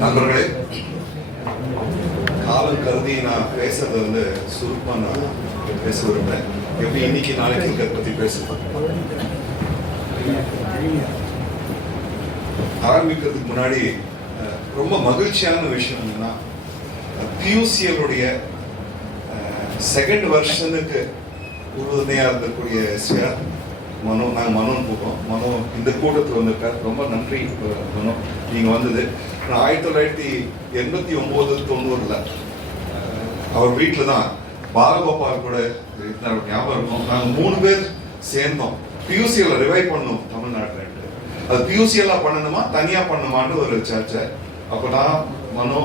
நண்பர்களே காலம் கருதி நான் பேசுறது வந்து சுருப்பா நான் பேச விரும்புறேன். எப்படி இன்னைக்கு நாளைக்கு இருக்கிறத பத்தி பேசுவேன் ஆரம்பிக்கிறதுக்கு முன்னாடி ரொம்ப மகிழ்ச்சியான விஷயம் என்னன்னா பியூசியலுடைய செகண்ட் வருஷனுக்கு உறுதுணையா இருக்கக்கூடிய எஸ்ஆர் மனோ நாங்கள் மனோன்னு போகிறோம் மனோ இந்த கூட்டத்தில் வந்திருக்கார். ரொம்ப நன்றி மனோ. நீங்கள் வந்தது. ஆயிரத்தி தொள்ளாயிரத்தி எண்பத்தி ஒம்பது தொண்ணூறில் அவர் வீட்டில் தான் பாலகோபால் கூட இருந்தார். ஞாபகம் இருக்கும் நாங்கள் மூணு பேர் சேர்ந்தோம். பியூசியில் ரிவைவ் பண்ணோம் தமிழ்நாட்டில். அது பியூசியெல்லாம் பண்ணணுமா? தனியாக பண்ணணுமான்னு ஒரு சர்ச்சை. அப்போ நான் மனோ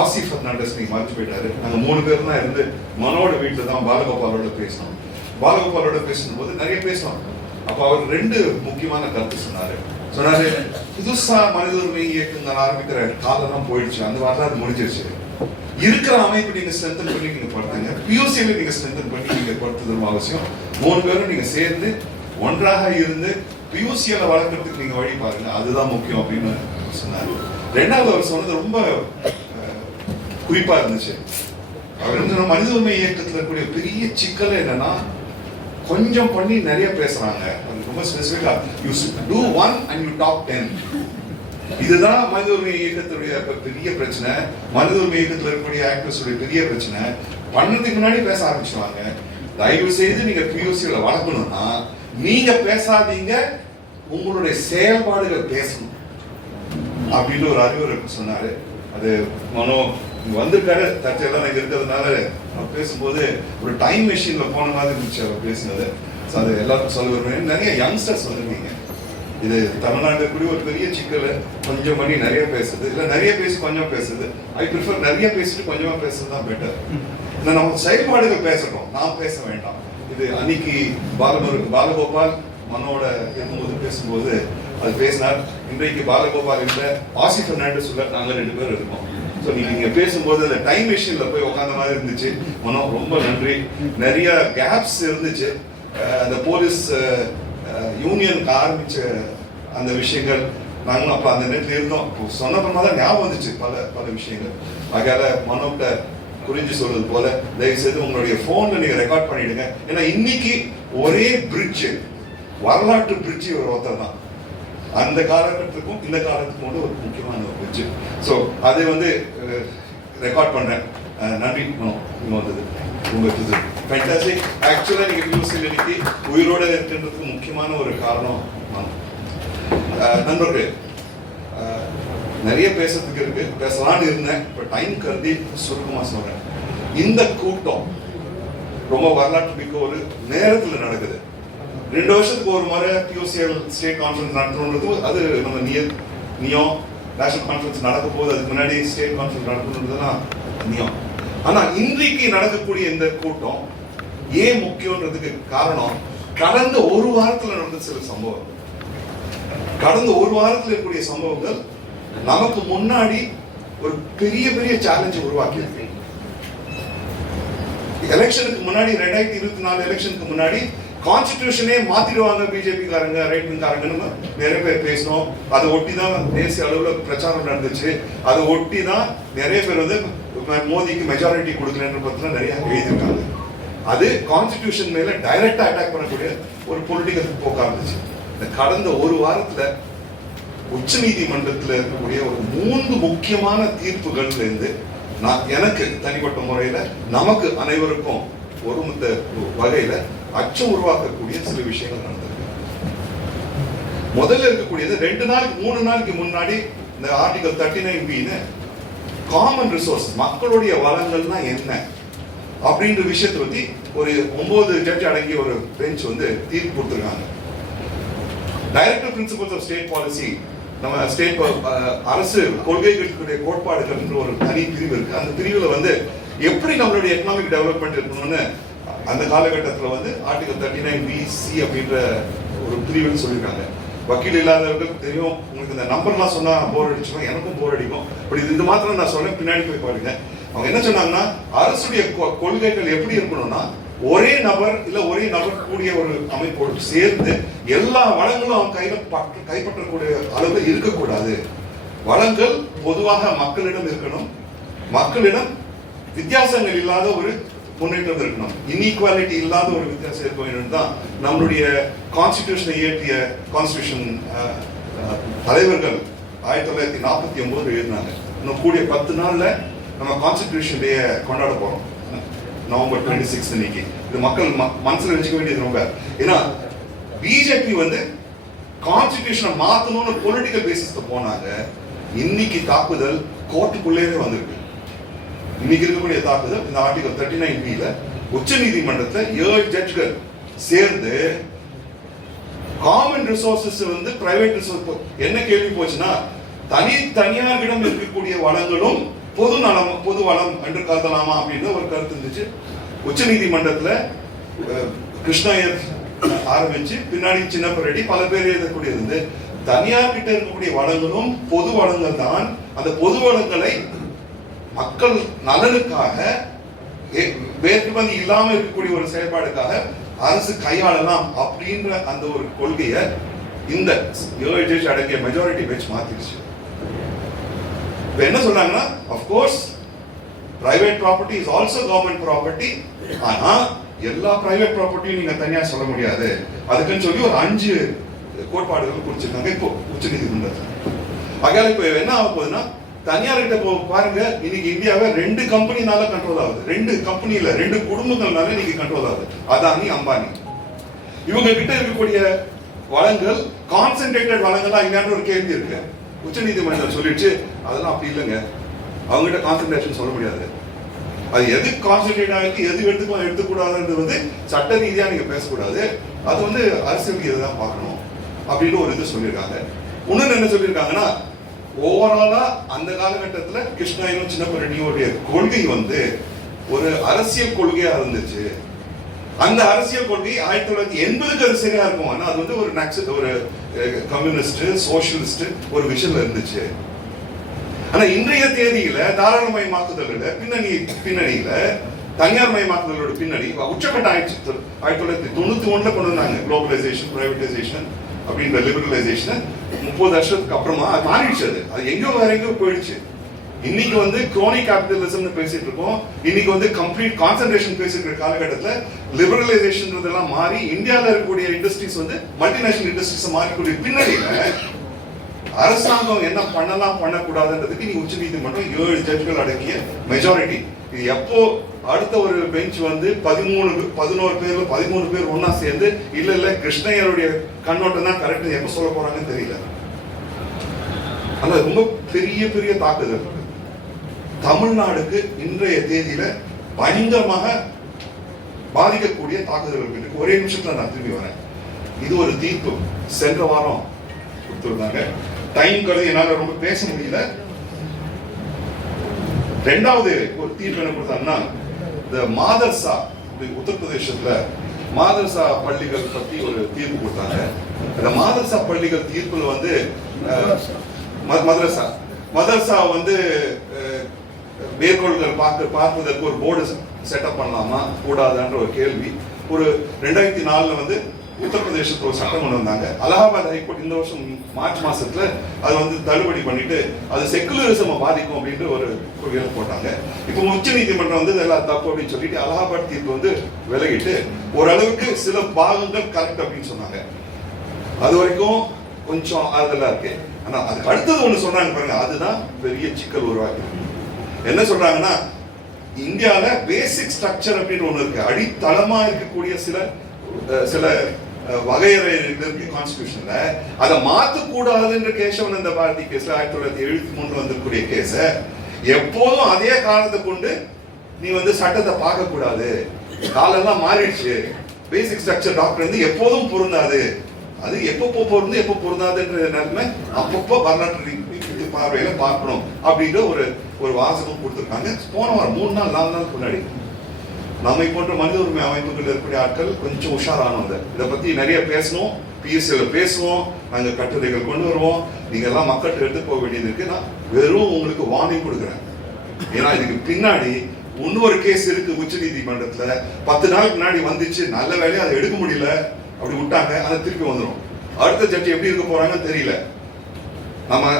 ஆசி ஃபெர்னாண்டஸ் நீங்கள் மாற்றி போயிட்டாரு. நாங்கள் மூணு பேர் தான் இருந்து மனோட வீட்டில் தான் பாலகோபாலோட பேசினோம். பாலகோபாலோட பேசும்போது நிறைய பேசணும் அப்போ அவர் ரெண்டு முக்கியமான கருத்து சொன்னாரு. சொன்னாரு புதுசா மனித உரிமை இயக்கங்கள் ஆரம்பிக்கிற காலம் போயிடுச்சு. அந்த வரலாறு முடிஞ்சிருச்சு. இருக்கிற அமைப்பு நீங்க ஸ்ட்ரென்தன் பண்ணி நீங்க படுத்துங்க. பியூசியில நீங்க ஸ்ட்ரென்தன் பண்ணி நீங்க படுத்துறது அவசியம். மூணு பேரும் நீங்க சேர்ந்து ஒன்றாக இருந்து பியூசியில வளர்க்கறதுக்கு நீங்க வழி பாருங்க. அதுதான் முக்கியம் அப்படின்னு சொன்னாரு. ரெண்டாவது அவர் சொன்னது ரொம்ப குறிப்பா இருந்துச்சு. அவர் என்ன மனித உரிமை இயக்கத்துல இருக்கக்கூடிய பெரிய சிக்கல் என்னன்னா கொஞ்சம் பண்ணி நிறைய பேசுறாங்க. அது ரொம்ப ஸ்பெசிஃபிக்கா you do one and you talk ten இதுதான் மனித உரிமை இயக்கத்துடைய பெரிய பிரச்சனை. மனித உரிமை இயக்கத்தில் இருக்கக்கூடிய ஆக்டர்ஸுடைய பெரிய பிரச்சனை. பண்ணதுக்கு முன்னாடி பேச ஆரம்பிச்சுவாங்க தயவு செய்து நீங்க பியூசியில் வளர்க்கணும்னா நீங்க பேசாதீங்க உங்களுடைய செயல்பாடுகள் பேசணும். அப்படின்னு ஒரு அறிவுரை சொன்னாரு. அது மனோ இங்க வந்திருக்காரு தற்செயலாம் இங்க இருக்கிறதுனால அவர் பேசும்போது ஒரு டைம் மிஷின்ல போன மாதிரி இருந்துச்சு அவர் பேசினது. ஸோ அது எல்லாருக்கும் சொல்ல விரும்புறேன். நிறைய யங்ஸ்டர்ஸ் வந்துருக்கீங்க. இது தமிழ்நாடு கூட ஒரு பெரிய சிக்கல். கொஞ்சம் பண்ணி நிறைய பேசுது. இல்ல நிறைய பேசி கொஞ்சம் பேசுது. ஐ ப்ரிஃபர் நிறைய பேசிட்டு கொஞ்சமா பேசுறது தான் பெட்டர் இல்லை நம்ம செயல்பாடுகள் பேசணும் நான் பேச வேண்டாம். இது அன்னைக்கு பாலமுரு பாலகோபால் மனோட இருக்கும்போது பேசும்போது அது பேசினார். இன்றைக்கு பாலகோபால் இல்ல ஆசி பெர்னாண்டஸ் சொல்ல நாங்க ரெண்டு பேரும் இருக்கோம். ஸோ நீங்க இங்க பேசும்போது அந்த டைம் மிஷின்ல போய் உட்கார்ந்த மாதிரி இருந்துச்சு. மனோ ரொம்ப நன்றி. நிறைய கேப்ஸ் இருந்துச்சு. அந்த போலீஸ் யூனியனுக்கு ஆரம்பிச்ச அந்த விஷயங்கள் நாங்களும் அப்ப அந்த நேரத்தில் இருந்தோம். அப்போ சொன்னப்பறமா தான் ஞாபகம் வந்துச்சு பல பல விஷயங்கள். அதனால மனோட்ட புரிஞ்சு சொல்றது போல தயவு செய்து உங்களுடைய போன்ல நீங்க ரெக்கார்ட் பண்ணிடுங்க. ஏன்னா இன்னைக்கு ஒரே பிரிட்ஜ் வரலாற்று பிரிட்ஜ் ஒரு ஒருத்தர் தான். அந்த காலகட்டத்துக்கும் இந்த காலத்துக்கும் வந்து ஒரு முக்கியமான ஒரு பிரிட்ஜு ஸோ அதை வந்து ரெக்கார்ட் பண்ணேன் நன்றி வந்தது. உங்களுக்கு இது. ஃபேண்டாஸ்டிக் ஆக்சுவலாக நீங்கள் யூஎஸ்ல இன்னைக்கு உயிரோடு இருக்கின்றதுக்கு முக்கியமான ஒரு காரணம் நண்பர்களே நிறைய பேசுறதுக்கு இருக்கு. பேசலாம்னு இருந்தேன். இப்போ டைம் கருதி சுருக்கமாக சொல்கிறேன் இந்த கூட்டம் ரொம்ப வரலாற்று மிக்க ஒரு நேரத்தில் நடக்குது. ரெண்டு வருஷத்துக்கு ஒரு முறை பியூசிஎல் ஸ்டேட் கான்ஃபரன்ஸ் நடத்தணுன்றது அது நம்ம நிய நியம் நேஷனல் கான்ஃபரன்ஸ் நடக்க போது அதுக்கு முன்னாடி ஸ்டேட் கான்ஃபரன்ஸ் நடக்கணுன்றதுலாம் நியம் ஆனா இன்றைக்கு நடக்கக்கூடிய இந்த கூட்டம் ஏன் முக்கியன்றதுக்கு காரணம் கடந்த ஒரு வாரத்துல நடந்த சில சம்பவங்கள். கடந்த ஒரு வாரத்தில் இருக்கக்கூடிய சம்பவங்கள் நமக்கு முன்னாடி ஒரு பெரிய பெரிய சேலஞ்ச் உருவாக்கி இருக்கு எலெக்ஷனுக்கு முன்னாடி ரெண்டாயிரத்தி இருபத்தி நாலு எலெக்ஷனுக்கு முன்னாடி கான்ஸ்டிடியூஷனே மாத்திடுவாங்க பிஜேபி காரங்க ரைட் விங் காரங்கன்னு நிறைய பேர் பேசணும் அதை ஒட்டி தான் தேசிய அளவில் பிரச்சாரம் நடந்துச்சு. அதை ஒட்டி தான் நிறைய பேர் வந்து மோதிக்கு மெஜாரிட்டி கொடுக்கலன்ற பத்தின நிறைய எழுதியிருக்காங்க. அது கான்ஸ்டியூஷன் மேல டைரக்டா அட்டாக் பண்ணக்கூடிய ஒரு பொலிட்டிக்கல் போக்கா இருந்துச்சு. இந்த கடந்த ஒரு வாரத்துல உச்ச நீதிமன்றத்தில் இருக்கக்கூடிய ஒரு மூன்று முக்கியமான தீர்ப்புகள்ல இருந்து நான் எனக்கு தனிப்பட்ட முறையில நமக்கு அனைவருக்கும் ஒருமித்த வகையில அச்சம் உருவாக்கக்கூடிய சில விஷயங்கள் நடந்திருக்கு முதல்ல இருக்கக்கூடியது ரெண்டு நாளைக்கு மூணு நாளைக்கு முன்னாடி இந்த ஆர்டிகல் தேர்ட்டி நைன் பின்னு காமன் ரிசோர்ஸ் மக்களுடைய வளங்கள்னா என்ன அப்படின்ற விஷயத்தை பத்தி ஒரு ஒன்பது ஜட்ஜ் அடங்கிய ஒரு பெஞ்ச் வந்து தீர்ப்பு கொடுத்துருக்காங்க. Director principles of state policy நம்ம ஸ்டேட் அரசு கொள்கைகளுடைய கோட்பாடுகள் ஒரு தனி பிரிவு இருக்கு. அந்த பிரிவுல வந்து எப்படி நம்மளுடைய எக்கனாமிக் டெவலப்மெண்ட் இருக்கணும்னு அந்த காலகட்டத்தில் வந்து ஆர்டிகல் தேர்ட்டி நைன் பிசி அப்படின்ற ஒரு பிரிவுன்னு சொல்லியிருக்காங்க. வக்கீல் இல்லாதவர்கள் தெரியும். உங்களுக்கு இந்த நம்பர்லாம் சொன்னால் போர் அடிச்சுன்னா எனக்கும் போர் அடிக்கும். பட் இது இந்த மாத்திரம் நான் சொல்றேன் பின்னாடி போய் பாருங்க. அவங்க என்ன சொன்னாங்கன்னா அரசுடைய கொ- கொள்கைகள் எப்படி இருக்கணும்னா ஒரே நபர் இல்ல ஒரே நபர் கூடிய ஒரு அமைப்போடு சேர்ந்து எல்லா வளங்களும் அவன் கையில பற்ற- கைப்பற்றக்கூடிய அளவு இருக்கக்கூடாது. வளங்கள் பொதுவாக மக்களிடம் இருக்கணும். மக்களிடம் வித்தியாசங்கள் இல்லாத ஒரு முன்னிட்டு இருக்கணும் இன்இக்வாலிட்டி இல்லாத ஒரு வித்தியாசம் இருக்க வேண்டும் தான் நம்மளுடைய கான்ஸ்டிடியூஷனை இயற்றிய கான்ஸ்டியூஷன் தலைவர்கள் ஆயிரத்தி தொள்ளாயிரத்தி நாற்பத்தி ஒன்பது எழுதினாங்க. இன்னும் கூடிய பத்து நாள்ல நம்ம கான்ஸ்டிடியூஷன் டே கொண்டாட போறோம். நவம்பர் டுவெண்ட்டி சிக்ஸ் இன்னைக்கு இது மக்கள் ம- மனசுல வச்சுக்க வேண்டியது ரொம்ப. ஏன்னா பிஜேபி வந்து கான்ஸ்டிடியூஷனை மாத்தணும்னு பொலிட்டிக்கல் பேசிஸ்ல போனாங்க. இன்னைக்கு தாக்குதல் கோர்ட்டுக்குள்ளேயே வந்திருக்கு. இன்னைக்கு இருக்கக்கூடிய தாக்குதல் இந்த ஆர்டிகல் தேர்ட்டி நைன் பில உச்ச நீதிமன்றத்தை ஏழு ஜட்ஜ்கள் சேர்ந்து காமன் ரிசோர்சஸ் வந்து பிரைவேட் ரிசோர்ஸ் என்ன கேள்வி போச்சுன்னா தனி தனியாரிடம் இருக்கக்கூடிய வளங்களும் பொது நலம் பொது வளம் என்று கருதலாமா அப்படின்னு ஒரு கருத்து இருந்துச்சு. உச்ச நீதிமன்றத்துல கிருஷ்ணயர் ஆரம்பிச்சு பின்னாடி சின்ன ரெட்டி பல பேர் எழுதக்கூடிய இருந்து தனியார் கிட்ட இருக்கக்கூடிய வளங்களும் பொது வளங்கள் தான் அந்த பொது வளங்களை மக்கள் நலனுக்காக வேற்றுமதி இல்லாம இருக்கக்கூடிய ஒரு செயல்பாடுக்காக அரசு கையாளலாம் அப்படின்ற அந்த ஒரு கொள்கையை இந்த ஏழு ஜட்ஜ் அடங்கிய மெஜாரிட்டி பெஞ்ச் மாத்திருச்சு. இப்ப என்ன சொல்றாங்கன்னா of course private property is also government property ஆனா எல்லா பிரைவேட் ப்ராப்பர்ட்டியும் நீங்க தனியா சொல்ல முடியாது. அதுக்குன்னு சொல்லி ஒரு அஞ்சு கோட்பாடுகள் குறிச்சிருக்காங்க. இப்போ உச்ச நீதிமன்றத்தில் ஆகையால இப்போ என்ன ஆக போகுதுன்னா தனியார் கிட்ட போ பாருங்க இன்னைக்கு இந்தியாவை ரெண்டு கம்பெனினால கண்ட்ரோல் ஆகுது. ரெண்டு கம்பெனியில ரெண்டு குடும்பங்கள்னால இன்னைக்கு கண்ட்ரோல் ஆகுது. அதானி அம்பானி. இவங்க கிட்ட இருக்கக்கூடிய வளங்கள் கான்சென்ட்ரேட்டட் வளங்களா இல்லையான்ற ஒரு கேள்வி இருக்கு. உச்சநீதிமன்றம் சொல்லிடுச்சு. அதெல்லாம் அப்படி இல்லைங்க. அவங்ககிட்ட கான்சென்ட்ரேஷன் சொல்ல முடியாது. அது எது கான்சென்ட்ரேட் ஆகிருக்கு எது எடுத்துக்கலாம் எடுத்துக்கூடாதுன்றது வந்து சட்ட ரீதியா நீங்க பேசக்கூடாது. அது வந்து அரசியல் இதை தான் பார்க்கணும். அப்படின்னு ஒரு இது சொல்லியிருக்காங்க. இன்னொன்று என்ன சொல்லியிருக்காங்கன்னா ஓவராலா அந்த காலகட்டத்துல கிருஷ்ணாயிரம் பரணியோடைய கொள்கை வந்து ஒரு அரசியல் கொள்கையா இருந்துச்சு. அந்த அரசியல் கொள்கை ஆயிரத்தி தொள்ளாயிரத்தி எண்பதுக்கு அது சரியா இருக்கும்? ஆனா அது வந்து ஒரு நக்ச ஒரு கம்யூனிஸ்ட் சோசியலிஸ்ட் ஒரு விஷயம் இருந்துச்சு. ஆனா இன்றைய தேதியில தாராளமயமாக்குதலோட பின்னணி பின்னணியில தனியார் மயமாக்குதலோட பின்னணி உச்சக்கட்ட ஆயிரத்தி ஆயிரத்தி தொள்ளாயிரத்தி தொண்ணூத்தி ஒண்ணுல கொண்டு வந்தாங்க குளோபலைசேஷன் பிரைவேடைசேஷன் அப்படின்ற லிபரலைசேஷனை முப்பது வருஷத்துக்கு அப்புறமா அது மாறிடுச்சு அது. அது எங்கேயோ வேற எங்கேயோ போயிடுச்சு. இன்னைக்கு வந்து குரோனிக் கேபிட்டலிசம்னு பேசிட்டு இருக்கோம். இன்னைக்கு வந்து கம்ப்ளீட் கான்சென்ட்ரேஷன் பேசிட்டு இருக்க காலகட்டத்தில் லிபரலைசேஷன் மாறி இந்தியால இருக்கக்கூடிய இண்டஸ்ட்ரீஸ் வந்து மல்டிநேஷனல் இண்டஸ்ட்ரீஸ் மாறக்கூடிய பின்னணியில அரசாங்கம் என்ன பண்ணலாம் பண்ணக்கூடாதுன்றதுக்கு நீ உச்ச நீதிமன்றம் ஏழு ஜட்ஜ்கள் அடங்கிய மெஜாரிட்டி இது எப்போ அடுத்த ஒரு பெஞ்ச் வந்து பதிமூணு பதினோரு பேர்ல பதிமூணு பேர் ஒன்னா சேர்ந்து இல்ல இல்ல கிருஷ்ணயருடைய கண்ணோட்டம் தான் கரெக்ட் எப்ப சொல்ல போறாங்கன்னு தெரியல. ஆனா ரொம்ப பெரிய பெரிய தாக்குதல். தமிழ்நாடுக்கு இன்றைய தேதியில பயங்கரமாக பாதிக்கக்கூடிய தாக்குதல்கள் இருக்கு. ஒரே நிமிஷத்துல நான் திரும்பி வரேன். இது ஒரு தீர்ப்பு. சென்ற வாரம் கொடுத்துருந்தாங்க. டைம் கருதி என்னால ரொம்ப பேச முடியல. ரெண்டாவது ஒரு தீர்ப்பு என்ன கொடுத்தாங்கன்னா இந்த மாதர்சா இது உத்தரப்பிரதேசத்துல மாதர்சா பள்ளிகள் பத்தி ஒரு தீர்ப்பு கொடுத்தாங்க. இந்த மாதர்சா பள்ளிகள் தீர்ப்புல வந்து மதரசா. மதரசா வந்து மேற்கோள்கள் பார்க்க பார்ப்பதற்கு ஒரு போர்டு செட்டப் பண்ணலாமா? கூடாதான்ற ஒரு கேள்வி. ஒரு ரெண்டாயிரத்தி நாலுல வந்து உத்தரப்பிரதேசத்தில் ஒரு சட்டம் கொண்டு வந்தாங்க. அலகாபாத் ஹைகோர்ட் இந்த வருஷம் மார்ச் மாசத்துல அது வந்து தள்ளுபடி பண்ணிட்டு அது செக்குலரிசம் பாதிக்கும் அப்படின்ற ஒரு கொள்கையில போட்டாங்க. இப்போ உச்ச நீதிமன்றம் வந்து இதெல்லாம் தப்பு அப்படின்னு சொல்லிட்டு அலகாபாத் தீர்ப்பு வந்து விலகிட்டு ஓரளவுக்கு சில பாகங்கள் கரெக்ட் அப்படின்னு சொன்னாங்க. அது வரைக்கும் கொஞ்சம் ஆறுதலா இருக்கு. ஆனா அதுக்கு அடுத்தது ஒண்ணு சொன்னாங்க பாருங்க அதுதான் பெரிய சிக்கல் உருவாக்கி என்ன சொல்றாங்கன்னா இந்தியாவில் பேசிக் ஸ்ட்ரக்சர் அப்படின்னு ஒன்று இருக்கு. அடித்தளமா இருக்கக்கூடிய சில சில வகையறை இருக்கு கான்ஸ்டியூஷன்ல அதை மாத்தக்கூடாதுன்ற கேசவன் அந்த பாரதி கேஸ்ல ஆயிரத்தி தொள்ளாயிரத்தி எழுபத்தி மூணுல வந்திருக்கக்கூடிய கேஸ எப்போதும் அதே காரணத்தை கொண்டு நீ வந்து சட்டத்தை பார்க்க கூடாது காலெல்லாம் மாறிடுச்சு. பேசிக் ஸ்ட்ரக்சர் டாக்டர் வந்து எப்போதும் பொருந்தாது. அது எப்பப்போ பொருந்து எப்போ பொருந்தாதுன்ற நிலைமை அப்பப்போ வரலாற்று பார்வையில பார்க்கணும். அப்படின்ற ஒரு ஒரு வாசகம் கொடுத்துருக்காங்க. போன வாரம் மூணு நாள் நாலு நாள் முன்னாடி. நம்மை போன்ற மனித உரிமை அமைப்புகள் இருக்கக்கூடிய ஆட்கள் கொஞ்சம் உஷாரானவங்க. இதை பத்தி நிறைய பேசணும். பிஎஸ்சியில் பேசுவோம். நாங்கள் கட்டுரைகள் கொண்டு வருவோம். நீங்கள் எல்லாம் மக்கள்கிட்ட எடுத்து போக வேண்டியது இருக்கு. நான் வெறும் உங்களுக்கு வார்னிங் கொடுக்குறேன். ஏன்னா இதுக்கு பின்னாடி இன்னொரு கேஸ் இருக்கு உச்ச நீதிமன்றத்துல. பத்து நாளுக்கு முன்னாடி வந்துச்சு. நல்ல வேலையை அதை எடுக்க முடியல. அப்படி விட்டாங்க. அதை திருப்பி வந்துடும் அடுத்த ஜட்ஜி எப்படி இருக்க போறாங்கன்னு தெரியல. நம்ம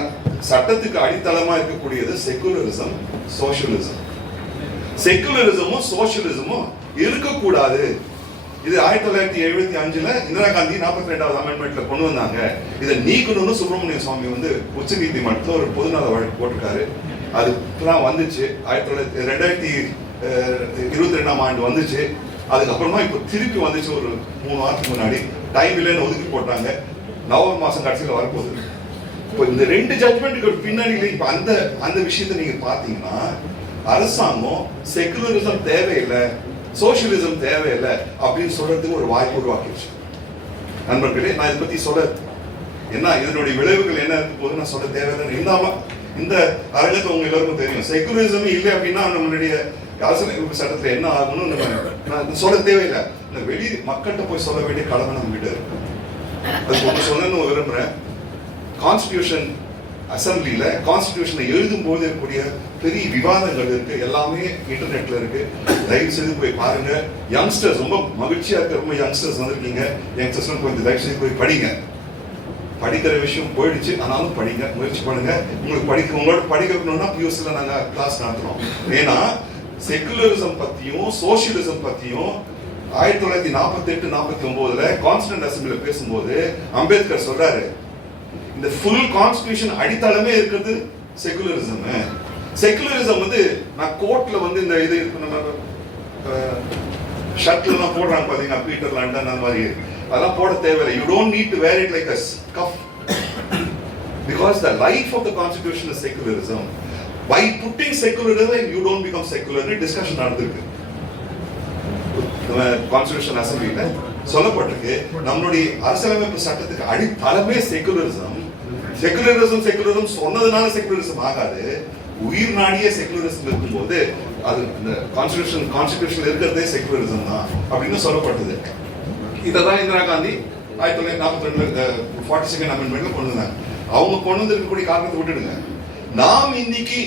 சட்டத்துக்கு அடித்தளமா இருக்கக்கூடியது செக்குலரிசம் சோஷியலிசம் செக்குலரிசமும் சோசியலிசமும் இருக்கக்கூடாது. இது ஆயிரத்தி தொள்ளாயிரத்தி எழுபத்தி அஞ்சுல இந்திரா காந்தி நாற்பத்தி ரெண்டாவது அமெண்ட்மெண்ட்ல கொண்டு வந்தாங்க. இதை நீக்கணும்னு சுப்பிரமணிய சுவாமி வந்து உச்ச நீதிமன்றத்தில் ஒரு பொதுநல வழக்கு போட்டிருக்காரு. அதுக்கெல்லாம் வந்துச்சு. ஆயிரத்தி தொள்ளாயிரத்தி ரெண்டாயிரத்தி இருபத்தி ரெண்டாம் ஆண்டு வந்துச்சு. அதுக்கப்புறமா இப்போ திருப்பி வந்துச்சு ஒரு மூணு வாரத்துக்கு முன்னாடி. டைம் இல்லைன்னு ஒதுக்கி போட்டாங்க. நவம்பர் மாசம் கடைசியில் வரப்போகுது. இப்போ இந்த ரெண்டு ஜட்மெண்ட்டுக்கு பின்னாடியில இப்போ அந்த அந்த விஷயத்தை நீங்க பார்த்தீங்கன்னா அரசாங்கம் செகுலரிசம் தேவையில்லை சோஷியலிசம் தேவையில்லை அப்படின்னு சொல்றதுக்கு ஒரு வாய்ப்பு உருவாக்கிடுச்சு. நண்பர்களே நான் இதை பத்தி சொல்ல என்ன இதனுடைய விளைவுகள் என்ன இருக்க போது நான் சொல்ல தேவையில்லை. இருந்தாலும் இந்த அரங்கத்தை உங்க எல்லாருக்கும் தெரியும். செகுலரிசம் இல்லை அப்படின்னா நம்மளுடைய அரசியலமைப்பு சட்டத்துல என்ன ஆகணும்னு நம்ம நான் சொல்ல தேவையில்லை. இந்த வெளி மக்கள்கிட்ட போய் சொல்ல வேண்டிய கடமை நம்ம கிட்ட இருக்கு. அதுக்கு ஒன்று சொல்லணும்னு விரும்புறேன். கான்ஸ்டியூஷன் அசம்பிளியில் கான்ஸ்டியூஷனை எழுதும் போது இருக்கக்கூடிய பெரிய விவாதங்கள் இருக்கு. எல்லாமே இன்டர்நெட்ல இருக்கு. தயவு செய்து போய் பாருங்க. யங்ஸ்டர்ஸ் ரொம்ப மகிழ்ச்சியா இருக்க ரொம்ப யங்ஸ்டர்ஸ் வந்திருக்கீங்க. யங்ஸ்டர்ஸ் கொஞ்சம் தயவு செய்து போய் படிங்க. படிக்கிற விஷயம் போயிடுச்சு. ஆனாலும் படிங்க முயற்சி பண்ணுங்க. உங்களுக்கு படிக்க உங்களோட படிக்க வைக்கணும்னா பியூஸ்ல நாங்க கிளாஸ் நடத்துறோம். ஏன்னா செகுலரிசம் பத்தியும் சோசியலிசம் பத்தியும் ஆயிரத்தி தொள்ளாயிரத்தி நாற்பத்தி எட்டு நாற்பத்தி ஒன்பதுல கான்ஸ்டன்ட் அசம்பிளியில் பேசும்போது அம்பேத்கர் சொல்றாரு இந்த ஃபுல் கான்ஸ்டியூஷன் அடித்தளமே இருக்கிறது செகுலரிசம் செகுலரிசம் வந்து நான் கோர்ட்ல வந்து இந்த இது இப்ப நம்ம ஷர்ட்ல எல்லாம் போடுறாங்க பாத்தீங்கன்னா பீட்டர் லண்டன் அந்த மாதிரி. அதெல்லாம் போட தேவையில்லை. You don't need to wear it like a cuff because the life of the constitution is secularism by putting secularism you don't become secular discussion நடந்திருக்கு. கான்ஸ்டியூஷன் அசம்பிளியில சொல்லப்பட்டிருக்கு. நம்மளுடைய அரசியலமைப்பு சட்டத்துக்கு அடித்தளமே செகுலரிசம் செகுலரிசம் செகுலரிசம் சொன்னதுனால செகுலரிசம் ஆகாது. உயிர் நாடிய செகுலரிசம் இருக்கும்போது அது இந்த கான்ஸ்டியூஷன் கான்ஸ்டியூஷன் இருக்கிறதே செகுலரிசம் தான் அப்படின்னு சொல்லப்பட்டது. இதை தான் இந்திரா காந்தி ஆயிரத்தி தொள்ளாயிரத்தி நாற்பத்தி ரெண்டுல ஃபார்ட்டி செகண்ட் அமெண்ட்மெண்ட்ல கொண்டு வந்தாங்க அவங்க கொண்டு வந்திருக்கக்கூடிய காரணத்தை விட்டுடுங்க. நாம் இன்னைக்கு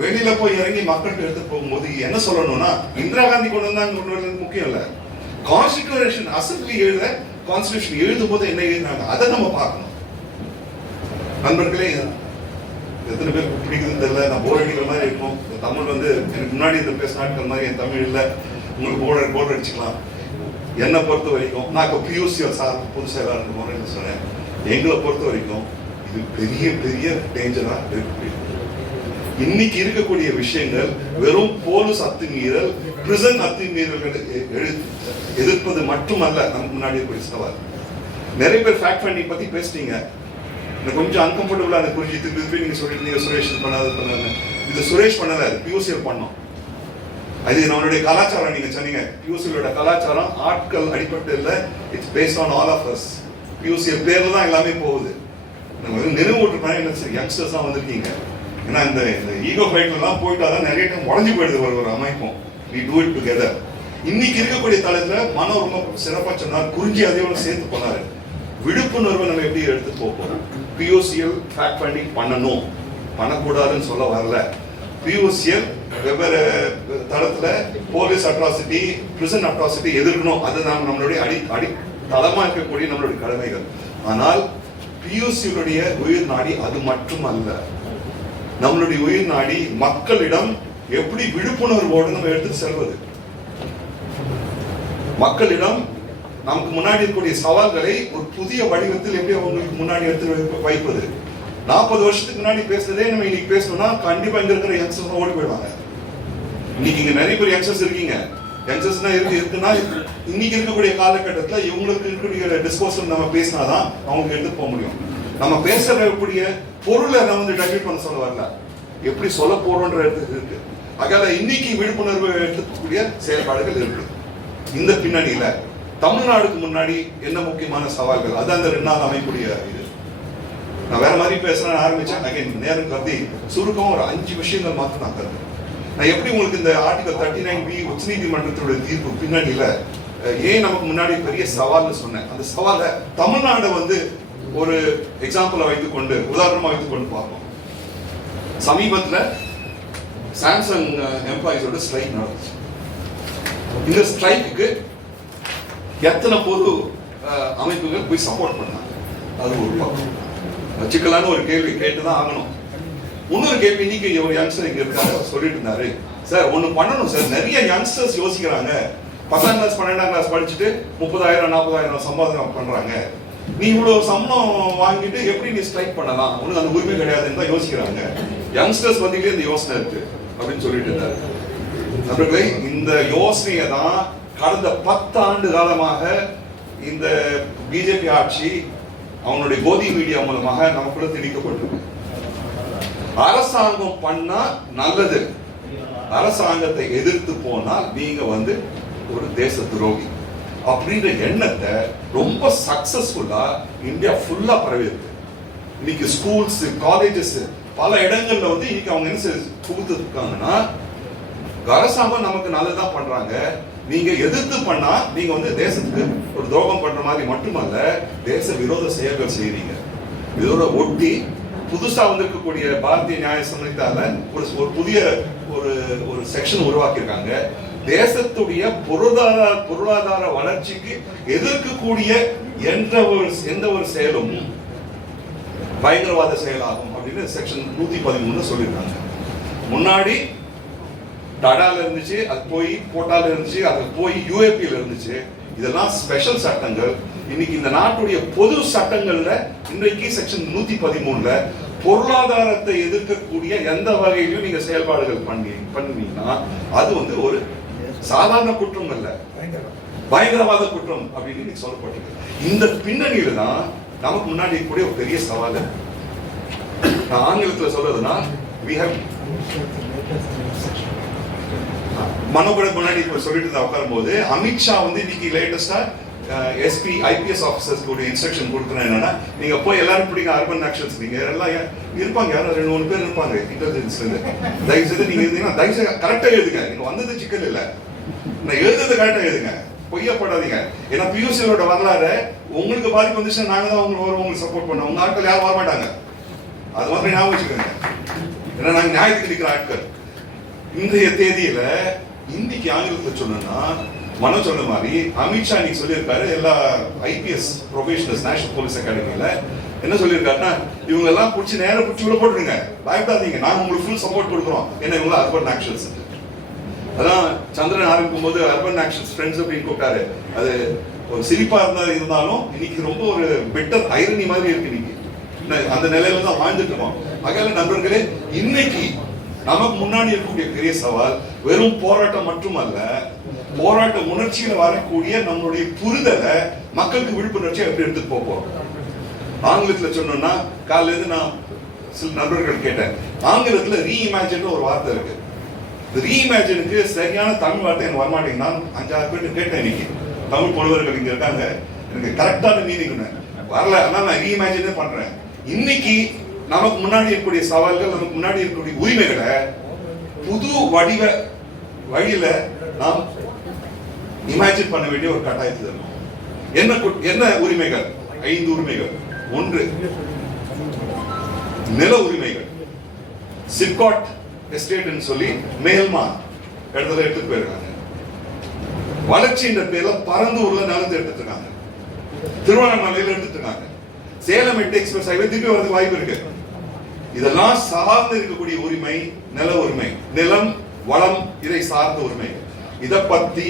வெளியில போய் இறங்கி மக்கள்கிட்ட எடுத்து போகும்போது என்ன சொல்லணும்னா இந்திரா காந்தி கொண்டு வந்தாங்க கொண்டு வரது முக்கியம் இல்ல. கான்ஸ்டியூஷன் அசம்பிளி எழுத கான்ஸ்டியூஷன் எழுதும் போது என்ன எழுதினாங்க? அதை நம்ம பார்க்கணும். நண்பர்களே எத்தனை பேருக்கு பிடிக்குதுன்னு தெரியல. நான் போர் அடிக்கிற மாதிரி இருக்கும். தமிழ் வந்து எனக்கு முன்னாடி இந்த பேச நாட்கள் மாதிரி என் தமிழ் இல்லை. உங்களுக்கு போர் போர் அடிச்சுக்கலாம். என்னை பொறுத்த வரைக்கும் நான் இப்போ பியூசி சார் புதுசாக எல்லாரும் முறையில் சொன்னேன். எங்களை பொறுத்த வரைக்கும் இது பெரிய பெரிய டேஞ்சராக இருக்கக்கூடிய இன்னைக்கு இருக்கக்கூடிய விஷயங்கள் வெறும் போலீஸ் அத்துமீறல் பிரிசன் அத்துமீறல்கள் எதிர்ப்பது மட்டுமல்ல. நமக்கு முன்னாடி இருக்கக்கூடிய சவால். நிறைய பேர் ஃபேக்ட் ஃபைண்டிங் பற்றி பேசிட்டீங்க. எனக்கு கொஞ்சம் அன்கம்ஃபர்டபுளாக அந்த புரிஞ்சு திருப்பி திருப்பி நீங்கள் சொல்லிட்டு நீங்க சுரேஷ் இது பண்ணாது பண்ணாது இது சுரேஷ் பண்ணல அது பியூசிஎல் பண்ணோம். அது நம்மளுடைய கலாச்சாரம் நீங்கள் சொன்னீங்க. பியூசியலோட கலாச்சாரம் ஆட்கள் அடிப்பட்டு இல்லை it's based on all of us PUCL பேரில் தான் எல்லாமே போகுது. நம்ம வந்து நினைவூட்டு என்ன சரி யங்ஸ்டர்ஸ் தான் வந்திருக்கீங்க. ஏன்னா இந்த இந்த ஈகோ ஃபைட்லாம் போயிட்டு அதான் நிறைய டைம் உடஞ்சி போயிடுது ஒரு ஒரு அமைப்பும். வி டூ இட் டுகெதர் இன்னைக்கு இருக்கக்கூடிய தளத்தில் மனம் ரொம்ப சிறப்பாக சொன்னார். குறிஞ்சி அதே சேர்த்து போனார். விழிப்புணர்வை நம்ம எப்படி எடுத்து போக போகிறோம் பியூசிஎல் ஃபேக்ட் ஃபைண்டிங் பண்ணணும். பண்ணக்கூடாதுன்னு சொல்ல வரல. பியூசிஎல் வெவ்வேறு தளத்தில் போலீஸ் அட்ராசிட்டி பிரிசன் அட்ராசிட்டி எதிர்க்கணும். அது நாம் நம்மளுடைய அடி அடி தளமாக இருக்கக்கூடிய நம்மளுடைய கடமைகள். ஆனால் பியூசியுடைய உயிர் நாடி அது மட்டும் அல்ல நம்மளுடைய உயிர் நாடி மக்களிடம் எப்படி விழிப்புணர்வோடு நம்ம எடுத்து செல்வது? மக்களிடம் நமக்கு முன்னாடி இருக்கக்கூடிய சவால்களை ஒரு புதிய வடிவத்தில் எப்படி அவங்களுக்கு முன்னாடி எடுத்து வைப்பது. நாற்பது வருஷத்துக்கு முன்னாடி பேசுனதே நம்ம இன்னைக்கு பேசணும்னா கண்டிப்பா இங்க இருக்கிற யங்ஸ்டர்ஸ் ஓடி போயிடுவாங்க. இன்னைக்கு இங்க நிறைய பேர் யங்ஸ்டர்ஸ் இருக்கீங்க. யங்ஸ்டர்ஸ்னா இருக்கு இருக்குன்னா இன்னைக்கு இருக்கக்கூடிய காலகட்டத்துல இவங்களுக்கு இருக்கக்கூடிய டிஸ்கோஷன் நம்ம பேசினாதான் அவங்களுக்கு எடுத்து போக முடியும். நம்ம பேசக்கூடிய பொருளை நான் வந்து டைவர்ட் பண்ண சொல்ல வரல. எப்படி சொல்ல போறோன்ற இடத்துக்கு இருக்கு. அதனால இன்னைக்கு விழிப்புணர்வு எடுத்துக்கூடிய செயல்பாடுகள் இருக்கு. இந்த பின்னணியில தமிழ்நாடுக்கு முன்னாடி என்ன முக்கியமான சவால்கள்? அது அந்த ரெண்டு நாள் அமைக்கூடிய இது. நான் வேற மாதிரி பேசுறேன் ஆரம்பிச்சேன். அகைன் நேரம் கருதி சுருக்கம் ஒரு அஞ்சு விஷயங்கள் மாத்திரம் நான் கருது நான் எப்படி உங்களுக்கு இந்த ஆர்டிகல் தேர்ட்டி நைன் பி உச்சநீதிமன்றத்தோட தீர்ப்பு பின்னணியில ஏன் நமக்கு முன்னாடி பெரிய சவால்னு சொன்னேன். அந்த சவாலை தமிழ்நாடு வந்து ஒரு எக்ஸாம்பிளை வைத்துக்கொண்டு உதாரணமா வைத்துக்கொண்டு பார்ப்போம். சமீபத்தில் சாம்சங் எம்ப்ளாயிஸோட ஸ்ட்ரைக் நடந்துச்சு. இந்த ஸ்ட்ரைக்கு எத்தனை பொது அமைப்புகள் போய் சப்போர்ட் பண்ணாங்க? அது ஒரு பக்கம். வச்சுக்கலான்னு ஒரு கேள்வி கேட்டு தான் ஆகணும். இன்னொரு கேள்வி இன்னைக்கு ஒரு யங்ஸ்டர் இங்க இருக்காரு சொல்லிட்டு இருந்தாரு. சார் ஒன்று பண்ணணும் சார். நிறைய யங்ஸ்டர்ஸ் யோசிக்கிறாங்க. பத்தாம் கிளாஸ் பன்னெண்டாம் கிளாஸ் படிச்சுட்டு முப்பதாயிரம் நாற்பதாயிரம் சம்பாதனம் பண்றாங்க. நீ இவ்வளவு சம்பளம் வாங்கிட்டு எப்படி நீ ஸ்ட்ரைக் பண்ணலாம்? உனக்கு அந்த உரிமை கிடையாதுன்னு தான் யோசிக்கிறாங்க. யங்ஸ்டர்ஸ் மத்தியிலே இந்த யோசனை இருக்கு. அப்படின்னு சொல்லிட்டு இருந்தாரு. நண்பர்களே இந்த யோசனையை தான் கடந்த பத்து ஆண்டு காலமாக இந்த பிஜேபி ஆட்சி அவனுடைய போதி மீடியா மூலமாக நமக்குள்ள திணிக்கப்பட்டிருக்கு. அரசாங்கம் பண்ணா நல்லது. அரசாங்கத்தை எதிர்த்து போனால் நீங்க வந்து ஒரு தேச துரோகி. அப்படின்ற எண்ணத்தை ரொம்ப சக்சஸ்ஃபுல்லா இந்தியா ஃபுல்லா பரவிருக்கு இன்னைக்கு ஸ்கூல்ஸ் காலேஜஸ் பல இடங்கள்ல வந்து இன்னைக்கு அவங்க என்ன செய்து அரசாங்கம் நமக்கு நல்லதான் பண்றாங்க. நீங்க எதிர்த்து பண்ணா நீங்க வந்து தேசத்துக்கு ஒரு துரோகம் பண்ற மாதிரி மட்டுமல்ல தேச விரோத செயல்கள் செய்யறீங்க இதோட ஒட்டி புதுசா வந்திருக்கக்கூடிய பாரதிய நியாய சமயத்தால ஒரு ஒரு புதிய ஒரு ஒரு செக்ஷன் உருவாக்கியிருக்காங்க. தேசத்துடைய பொருளாதார பொருளாதார வளர்ச்சிக்கு எதிர்க்கக்கூடிய எந்த ஒரு எந்த ஒரு செயலும் பயங்கரவாத செயலாகும் அப்படின்னு செக்ஷன் நூத்தி பதிமூணு சொல்லியிருக்காங்க. முன்னாடி டாடால இருந்துச்சு அது போய் போட்டால இருந்துச்சு அது போய் யூஏபியில் இருந்துச்சு. இதெல்லாம் ஸ்பெஷல் சட்டங்கள். இன்னைக்கு இந்த நாட்டுடைய பொது சட்டங்கள்ல இன்றைக்கு செக்ஷன் நூத்தி பதிமூணுல பொருளாதாரத்தை எதிர்க்கக்கூடிய எந்த வகையிலும் நீங்க செயல்பாடுகள் பண்ணி பண்ணீங்கன்னா அது வந்து ஒரு சாதாரண குற்றம் அல்ல. பயங்கரவாத குற்றம் அப்படின்னு இன்னைக்கு சொல்லப்பட்டிருக்கு. இந்த பின்னணியில தான் நமக்கு முன்னாடி இருக்கக்கூடிய ஒரு பெரிய சவால். நான் ஆங்கிலத்துல சொல்றதுன்னா we have மனோபுரக்கு முன்னாடி சொல்லிட்டு இருந்தா உட்காரும் போது அமித்ஷா வந்து இன்னைக்கு லேட்டஸ்டா எஸ்பி ஐபிஎஸ் ஆஃபீஸர்ஸ் கூட இன்ஸ்ட்ரக்ஷன் கொடுக்குறேன் என்னன்னா நீங்க போய் எல்லாரும் பிடிங்க அர்பன் ஆக்ஷன்ஸ் நீங்க எல்லாம் இருப்பாங்க யாரும் ரெண்டு மூணு பேர் இருப்பாங்க இன்டெலிஜென்ஸ்ல இருந்து. தயவு செய்து நீங்க இருந்தீங்கன்னா தயவு செய்து கரெக்டா எழுதுங்க. நீங்க வந்தது சிக்கல் இல்ல. நான் எழுதுறது கரெக்டா எழுதுங்க. பொய்யப்படாதீங்க ஏன்னா பியூசியோட வரலாறு உங்களுக்கு பாதிப்பு வந்துச்சுன்னா நாங்க தான் உங்களுக்கு வரும் உங்களுக்கு சப்போர்ட் பண்ணோம். உங்க ஆட்கள் யாரும் வரமாட்டாங்க. அது மாதிரி ஞாபகம் வச்சுக்கோங்க. ஏன்னா நாங்க நியாயத்துக்கு நிற்கிற ஆட்கள். இன்றைய தேதியில ஹிந்திக்கு ஆங்கிலத்துல சொன்னா மனோ சொன்ன மாதிரி அமித்ஷா இன்னைக்கு சொல்லியிருக்காரு எல்லா ஐபிஎஸ் ப்ரொஃபஷனல்ஸ் நேஷனல் போலீஸ் அகாடமியில என்ன சொல்லியிருக்காருன்னா இவங்க எல்லாம் பிடிச்சி நேரம் பிடிச்சி உள்ள போட்டுருங்க பயப்படாதீங்க. நாங்க உங்களுக்கு ஃபுல் சப்போர்ட் கொடுக்குறோம். என்ன இவங்க அர்பன் ஆக்ஷன்ஸ் அதான் சந்திரன் ஆரம்பிக்கும் போது அர்பன் ஆக்ஷன்ஸ் ஃப்ரெண்ட்ஸ் அப்படின்னு கூப்பிட்டாரு. அது ஒரு சிரிப்பா இருந்தா இருந்தாலும் இன்னைக்கு ரொம்ப ஒரு பெட்டர் ஐரணி மாதிரி இருக்கு இன்னைக்கு. ந- அந்த நிலையில தான் வாழ்ந்துட்டு இருக்கோம். அகையில நண்பர்களே இன்னைக்கு நமக்கு முன்னாடி இருக்கக்கூடிய பெரிய சவால் வெறும் போராட்டம் மட்டுமல்ல போராட்ட உணர்ச்சியில வரக்கூடிய நம்மளுடைய புரிதலை மக்களுக்கு விழிப்புணர்ச்சியை எப்படி எடுத்துட்டு போக போறோம் ஆங்கிலத்துல சொன்னோம்னா காலையில இருந்து நான் சில நண்பர்கள் கேட்டேன். ஆங்கிலத்துல ரீஇமேஜின் ஒரு வார்த்தை இருக்கு. ரீஇமேஜினுக்கு சரியான தமிழ் வார்த்தை எனக்கு வரமாட்டேங்கன்னா நான் அஞ்சாறு பேர் கேட்டேன் இன்னைக்கு. தமிழ் புலவர்கள் இங்க இருக்காங்க. எனக்கு கரெக்டான மீனிங் வரல. ஆனா நான் ரீஇமேஜினே பண்றேன். இன்னைக்கு நமக்கு முன்னாடி இருக்கக்கூடிய சவால்கள் நமக்கு முன்னாடி இருக்கக்கூடிய உரிமைகளை புது வடிவ வழியில நாம் இமேஜின் பண்ண வேண்டிய ஒரு கட்டாயத்தில் என்ன என்ன உரிமைகள்? ஐந்து உரிமைகள். ஒன்று நில உரிமைகள். சிப்காட் எஸ்டேட்னு சொல்லி மேல்மா இடத்துல எடுத்துட்டு போயிருக்காங்க. வளர்ச்சின்ற பேர்ல பரந்தூர்ல நிலத்தை எடுத்துட்டு இருக்காங்க. திருவண்ணாமலையில எடுத்துட்டு இருக்காங்க. சேலம் எட்டு எக்ஸ்பிரஸ் ஹைவே திருப்பி வரதுக்கு வாய்ப்பு இருக்கு. இதெல்லாம் சார்ந்து இருக்கக்கூடிய உரிமை நில உரிமை நிலம் வளம் இதை சார்ந்த உரிமை. இதை பத்தி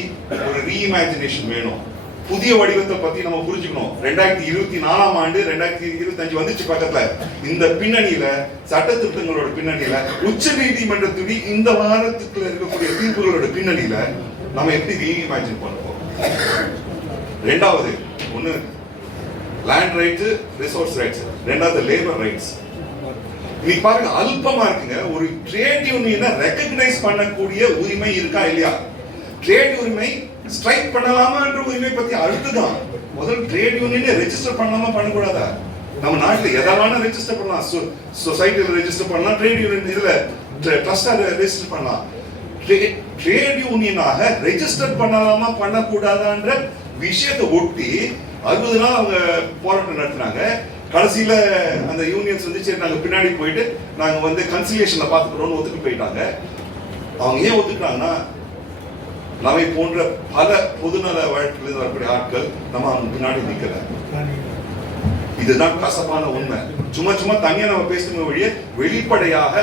ஒரு ரீஇமேஜினேஷன் வேணும். புதிய வடிவத்தை பத்தி நம்ம புரிஞ்சுக்கணும். ரெண்டாயிரத்தி இருபத்தி நாலாம் ஆண்டு ரெண்டாயிரத்தி இருபத்தி அஞ்சு வந்துச்சு பக்கத்துல. இந்த பின்னணியில சட்ட திருத்தங்களோட பின்னணியில உச்ச நீதிமன்றத்துடைய இந்த வாரத்துக்குள்ள இருக்கக்கூடிய தீர்ப்புகளோட பின்னணியில நம்ம எப்படி ரீஇமேஜின் பண்ணுவோம்? ரெண்டாவது ஒண்ணு லேண்ட் ரைட்ஸ் ரிசோர்ஸ் ரைட்ஸ் ரெண்டாவது லேபர் ரைட்ஸ் இன்னைக்கு பாருங்க அல்பமா இருக்குங்க. ஒரு ட்ரேட் யூனியனை ரெக்கக்னைஸ் பண்ணக்கூடிய உரிமை இருக்கா இல்லையா? ட்ரேட் உரிமை ஸ்ட்ரைக் பண்ணலாமான்ற உரிமை பத்தி அடுத்துதான் முதல் ட்ரேட் யூனியனை ரெஜிஸ்டர் பண்ணலாமா பண்ணக்கூடாதா? நம்ம நாட்டுல எதாவது ரெஜிஸ்டர் பண்ணலாம். சொசைட்டில ரெஜிஸ்டர் பண்ணலாம் ட்ரேட் யூனியன் இதுல ட்ரஸ்டா ரெஜிஸ்டர் பண்ணலாம். ட்ரேட் யூனியனாக ரெஜிஸ்டர் பண்ணலாமா பண்ணக்கூடாதான்ற விஷயத்தை ஒட்டி அறுபது நாள் அவங்க போராட்டம் நடத்தினாங்க. கடைசியில் அந்த யூனியன்ஸ் வந்து சரி பின்னாடி போயிட்டு நாங்கள் வந்து கன்சிலேஷனில் பார்த்துக்கிறோம்னு ஒத்துக்கு போயிட்டாங்க. அவங்க ஏன் ஒத்துக்கிட்டாங்கன்னா நம்மை போன்ற பல பொதுநல வழக்கிலிருந்து வரக்கூடிய ஆட்கள் நம்ம அவங்க பின்னாடி நிக்கல. இதுதான் கசப்பான உண்மை. சும்மா சும்மா தனியா நம்ம பேசணும் வழியே வெளிப்படையாக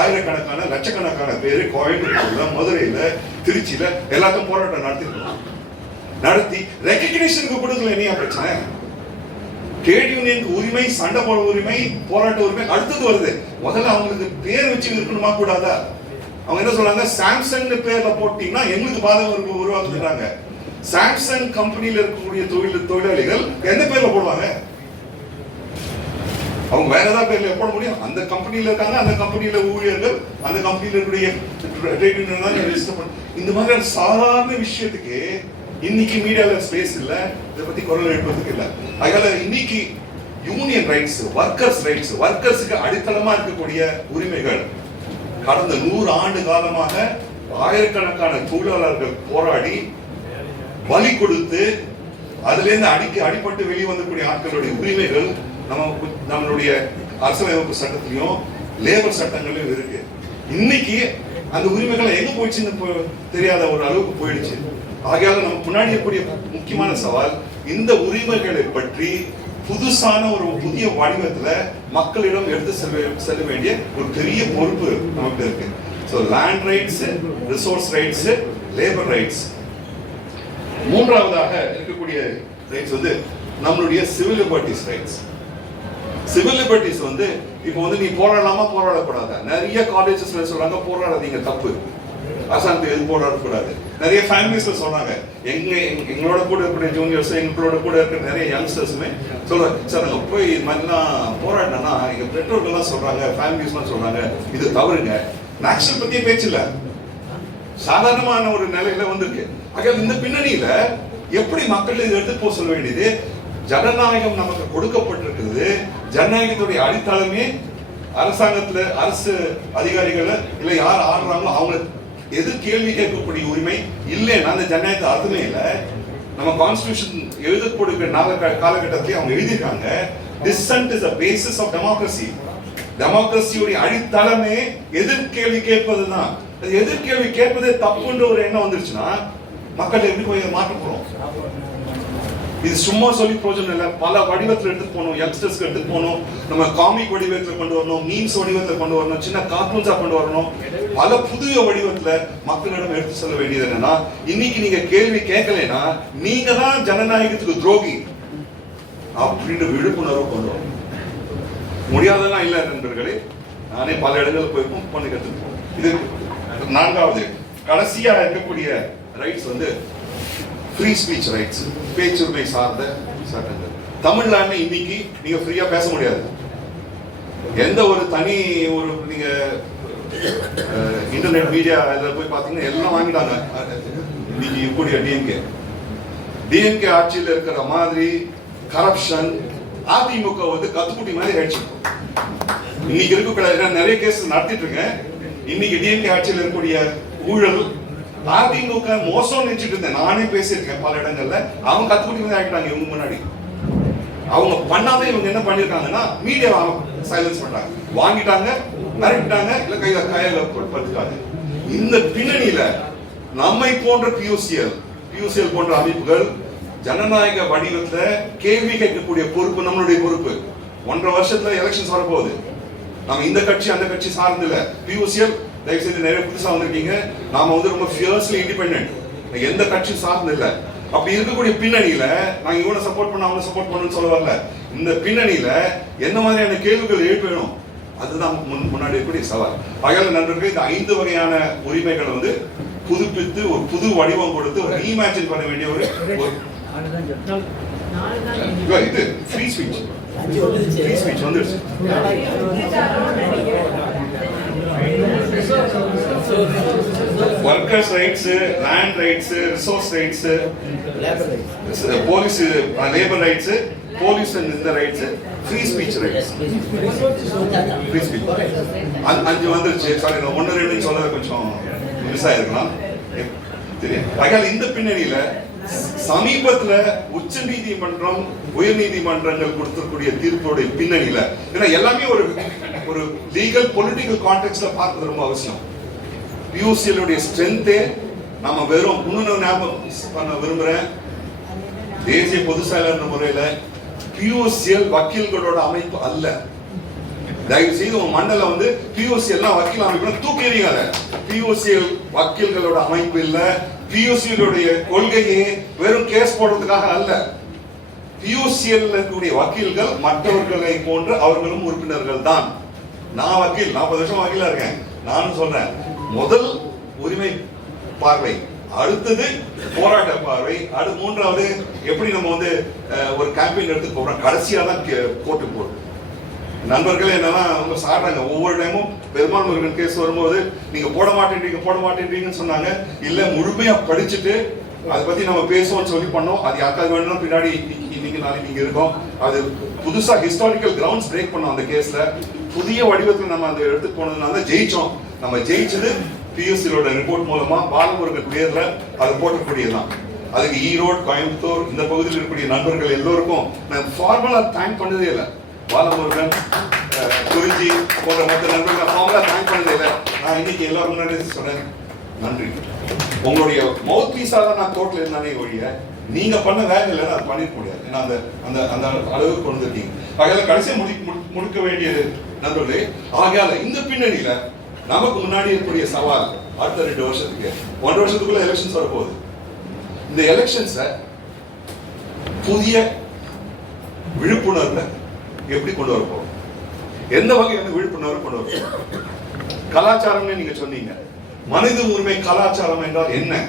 ஆயிரக்கணக்கான லட்சக்கணக்கான பேர் கோயம்புத்தூர்ல மதுரையில திருச்சியில எல்லாத்தையும் போராட்டம் நடத்திருக்கோம். நடத்தி ரெக்கக்னேஷனுக்கு கொடுக்கல என்னையா பிரச்சனை? ட்ரேட் யூனியனுக்கு உரிமை சண்டை போட உரிமை போராட்ட உரிமை அடுத்தது வருது. முதல்ல அவங்களுக்கு பேர் வச்சு இருக்கணுமா கூடாதா? அவங்க என்ன சொல்றாங்க? சாம்சங் பேர்ல போட்டீங்கன்னா எங்களுக்கு பாதகம் இருக்கு உருவாக்குறாங்க. சாம்சங் கம்பெனில இருக்கக்கூடிய தொழில் தொழிலாளிகள் எந்த பேர்ல போடுவாங்க? அவங்க வேற ஏதாவது பேர்ல போட முடியும். அந்த கம்பெனியில இருக்காங்க அந்த கம்பெனில ஊழியர்கள் அந்த கம்பெனியில இருக்கக்கூடிய trade union தான் register பண்ண- இந்த மாதிரியான சாதாரண விஷயத்துக்கு இன்னைக்கு மீடியாவில் ஸ்பேஸ் இல்லை. இதை பத்தி குரல் எழுப்பதுக்கு இல்லை. அதனால இன்னைக்கு யூனியன் ரைட்ஸ் ஒர்க்கர்ஸ் ரைட்ஸ் ஒர்க்கர்ஸுக்கு அடித்தளமா இருக்கக்கூடிய உரிமைகள் கடந்த நூறு ஆண்டு காலமாக ஆயிரக்கணக்கான தொழிலாளர்கள் போராடி பலி கொடுத்து அதுல இருந்து அடிக்க அடிபட்டு வெளியே வந்தக்கூடிய ஆட்களுடைய உரிமைகள் நம்ம நம்மளுடைய அரசியலமைப்பு சட்டத்திலையும் லேபர் சட்டங்களையும் இருக்கு. இன்னைக்கு அந்த உரிமைகள் எங்க போயிடுச்சுன்னு தெரியாத ஒரு அளவுக்கு போயிடுச்சு. ஆகையால நமக்கு முன்னாடி இருக்கக்கூடிய முக்கியமான சவால் இந்த உரிமைகளை பற்றி புதுசான ஒரு புதிய வடிவத்துல மக்களிடம் எடுத்து செல்ல செல்ல வேண்டிய ஒரு பெரிய பொறுப்பு நமக்கு இருக்கு. So land rights resource rights labour rights மூன்றாவதாக இருக்கக்கூடிய ரைட்ஸ் வந்து நம்மளுடைய civil liberties rights civil liberties வந்து இப்போ வந்து நீ போராடலாமா? போராடக்கூடாதா? நிறைய காலேஜஸ்ல சொல்றாங்க போராடாதீங்க தப்பு. அரசாங்கத்துக்கு எது போராடக்கூடாது நிறைய ஃபேமிலிஸ்ல சொல்றாங்க எங்க எங்களோட கூட இருக்கிற ஜூனியர்ஸ் எங்களோட கூட இருக்கிற நிறைய யங்ஸ்டர்ஸுமே சொல்றாங்க சார் நாங்க போய் இது மாதிரிலாம் போராடினா எங்க பெற்றோர்கள்லாம் சொல்றாங்க ஃபேமிலிஸ்லாம் சொல்றாங்க இது தவறுங்க. நேஷனல் பத்தியே பேச்சு இல்லை சாதாரணமான ஒரு நிலையில வந்திருக்கு. ஆக இந்த பின்னணியில எப்படி மக்கள் இதை எடுத்து போக சொல்ல வேண்டியது? ஜனநாயகம் நமக்கு கொடுக்கப்பட்டிருக்குது. ஜனநாயகத்துடைய அடித்தளமே அரசாங்கத்துல அரசு அதிகாரிகள் இல்ல யார் ஆடுறாங்களோ அவங்க எது கேள்வி கேட்கக்கூடிய உரிமை? இல்லைன்னா அந்த ஜனநாயகத்தை அர்த்தமே இல்லை. நம்ம எழுத எழுதக்கூடிய நாள காலகட்டத்திலே அவங்க எழுதியிருக்காங்க dissent is a basis of democracy டெமோக்ரஸியுடைய அடித்தளமே எதிர்கேள்வி கேட்பது தான். எதிர்கேள்வி கேட்பதே தப்புன்ற ஒரு எண்ணம் வந்துருச்சுன்னா மக்கள் எப்படி போய் மாற்றப்படும் மாற்ற போறோம்? இது சும்மா சொல்லி பிரோஜனம் இல்லை. பல வடிவத்தில் எடுத்துட்டு போகணும். யங்ஸ்டர்ஸ்க்கு எடுத்துட்டு போகணும். நம்ம காமிக் வடிவத்தில் கொண்டு வரணும். மீம்ஸ் வடிவத்தில் கொண்டு வரணும். சின்ன கார்ட்டூன்ஸா கொண்டு வரணும். பல புதிய வடிவத்துல மக்களிடம் எடுத்து சொல்ல வேண்டியது என்னன்னா இன்னைக்கு நீங்க கேள்வி கேட்கலைன்னா நீங்க தான் ஜனநாயகத்துக்கு துரோகி அப்படின்னு விழிப்புணர்வு கொண்டு வரணும். முடியாதெல்லாம் இல்லை நண்பர்களே. நானே பல இடங்களில் போய் பண்ணி கற்றுப்போம் இது நான்காவது. கடைசியா இருக்கக்கூடிய ரைட்ஸ் வந்து ஃப்ரீ ஸ்பீச் ரைட்ஸ் பேச்சுரிமை சார்ந்த சட்டங்கள். தமிழ்நாடு இன்னைக்கு நீங்க ஃப்ரீயா பேச முடியாது. எந்த ஒரு தனி ஒரு நீங்க இன்டர்நெட் மீடியா இதில் போய் பார்த்தீங்கன்னா எல்லாம் வாங்கிட்டாங்க. இன்னைக்கு இருக்கக்கூடிய டிஎம்கே டிஎம்கே ஆட்சியில் இருக்கிற மாதிரி கரப்ஷன் அதிமுக வந்து கத்துக்குட்டி மாதிரி ஆயிடுச்சு. இன்னைக்கு இருக்கக்கூடாது நான் நிறைய கேஸ் நடத்திட்டு இருக்கேன். இன்னைக்கு டிஎம்கே ஆட்சியில் இருக்கக்கூடிய ஊழல் அதிமுக மோசம் நினைச்சிட்டு இருந்தேன். நானே பேசியிருக்கேன் பல இடங்கள்ல. அவங்க கத்துக்குட்டி ஆகிட்டாங்க இவங்க முன்னாடி. அவங்க பண்ணாதே இவங்க என்ன பண்ணிருக்காங்கன்னா மீடியா சைலன்ஸ் பண்றாங்க. வாங்கிட்டாங்க மிரட்டிட்டாங்க இல்ல கையில கையில படுத்துட்டாங்க. இந்த பின்னணியில நம்மை போன்ற பியூசிஎல் பியூசிஎல் போன்ற அமைப்புகள் ஜனநாயக வடிவத்துல கேள்வி கேட்கக்கூடிய பொறுப்பு நம்மளுடைய பொறுப்பு. ஒன்றரை வருஷத்துல எலெக்ஷன்ஸ் வரப்போகுது. நம்ம இந்த கட்சி அந்த கட்சி சார்ந்து இல்ல. பியூசிஎல் தயவு செய்து நிறைய புதுசா வந்திருக்கீங்க. நாம வந்து ரொம்ப ஃபியர்ஸ்லி இண்டிபெண்டன்ட் எந்த கட்சி சார்ந்து இல்ல. அப்படி இருக்கக்கூடிய பின்னணியில நாங்க இவனை சப்போர்ட் பண்ண அவனை சப்போர்ட் பண்ணணும்னு சொல்ல வரல. இந்த பின்னணியில என்ன மாதிரியான கேள்விகள் எழுப்பணும்? அதுதான் முன் முன்னாடி இருக்கக்கூடிய சவால். பகல் நண்பர்கள் இந்த ஐந்து வகையான உரிமைகளை வந்து புதுப்பித்து ஒரு புது வடிவம் கொடுத்து ஒரு ரீஇமேஜின் பண்ண வேண்டிய ஒரு இது ஃப்ரீ ஸ்பீச் ஃப்ரீ ஸ்பீச் வந்துருச்சு. Workers rights land rights resource rights police labour rights police இந்த rights free speech rights free speech அஞ்சு வந்துருச்சு சாரி நான் ஒன்று ரெண்டு சொல்ல கொஞ்சம் மிஸ் ஆயிருக்கலாம் தெரியும். ஆகையால் இந்த பின்னணியில சமீபத்துல உச்ச நீதிமன்றம் உயர் நீதிமன்றங்கள் கொடுத்தக்கூடிய தீர்ப்போடைய பின்னணியில. ஏன்னா எல்லாமே ஒரு ஒரு லீகல் பொலிட்டிக்கல் கான்டெக்ட்ல பார்க்கறது ரொம்ப அவசியம். பியூசியலுடைய ஸ்ட்ரென்த்தே நம்ம வெறும் இன்னொன்று ஞாபகம் பண்ண விரும்புறேன். தேசிய பொது செயலர் முறையில பியூசியல் வக்கீல்களோட அமைப்பு அல்ல. தயவு செய்து உங்க மண்டல வந்து பியூசியல் எல்லாம் வக்கீல் அமைப்பு தூக்கி எறியாத. பியூசியல் வக்கீல்களோட அமைப்பு இல்லை. பியூசியலுடைய கொள்கையே வெறும் கேஸ் போடுறதுக்காக அல்ல. பியூசிஎல் இருக்கக்கூடிய வக்கீல்கள் மற்றவர்களை போன்று அவர்களும் உறுப்பினர்கள் தான் நான் வக்கீல் நாற்பது வருஷம் வக்கீலா இருக்கேன். நானும் சொல்றேன் முதல் உரிமை பார்வை அடுத்தது போராட்ட பார்வை அடுத்து மூன்றாவது எப்படி நம்ம வந்து ஒரு கேம்பெயின் எடுத்து போறோம். கடைசியா தான் கோர்ட்டு போடுறோம் நண்பர்களே என்னன்னா அவங்க சாடுறாங்க ஒவ்வொரு டைமும் பெருமாள் முருகன் கேஸ் வரும்போது நீங்க போட மாட்டேன்றீங்க போட மாட்டேன்றீங்கன்னு சொன்னாங்க. இல்ல முழுமையா படிச்சுட்டு அதை பத்தி நம்ம பேசுவோம்னு சொல்லி பண்ணோம். அது யாருக்காவது வேணும் பின்னாடி இன்னைக்கு நாளைக்கு இங்க இருக்கோம். அது புதுசா ஹிஸ்டாரிக்கல் கிரவுண்ட்ஸ் பிரேக் பண்ணோம் அந்த கேஸ்ல புதிய வடிவத்தில் நம்ம அந்த எடுத்து போனதுனால ஜெயிச்சோம். நம்ம ஜெயிச்சது பியூசியோட ரிப்போர்ட் மூலமா பாலமுருகன் பேர்ல அது போட்டக்கூடியதான் அதுக்கு ஈரோடு கோயம்புத்தூர் இந்த பகுதியில் இருக்கக்கூடிய நண்பர்கள் எல்லோருக்கும் நான் ஃபார்மலா தேங்க் பண்ணதே இல்லை. பாலமுருகன் அஹ், குறிஞ்சி போன்ற மற்ற நண்பர்கள் ஃபார்மலா தேங்க் பண்ணதே இல்லை நான் இன்னைக்கு எல்லாரும் முன்னாடி சொன்னேன். நன்றி. உங்களுடைய மவுத் பீஸாக தான் நான் தோட்டில் இருந்தானே ஒழிய நீங்க பண்ண வேலை இல்லைன்னா அது பண்ணிருக்க முடியாது. ஏன்னா அந்த அந்த அந்த அளவுக்கு கொண்டு வந்திருக்கீங்க ஆகையால கடைசியை முடி முடி- முடிக்க வேண்டியது நண்பர்களே ஆகையால இந்த பின்னணியில நமக்கு முன்னாடி இருக்கக்கூடிய சவால் அடுத்த ரெண்டு வருஷத்துக்கு. ஒன்றரை வருஷத்துக்குள்ள எலெக்ஷன்ஸ் வரப்போகுது. இந்த எலெக்ஷன்ஸை புதிய விழிப்புணர்வை எப்படி கொண்டு வர போறோம்? எந்த வகையான விழிப்புணர்வு கொண்டு வர போறோம்? கலாச்சாரம்னு நீங்க சொன்னீங்க. மனித உரிமை கலாச்சாரம் என்றால் என்ன?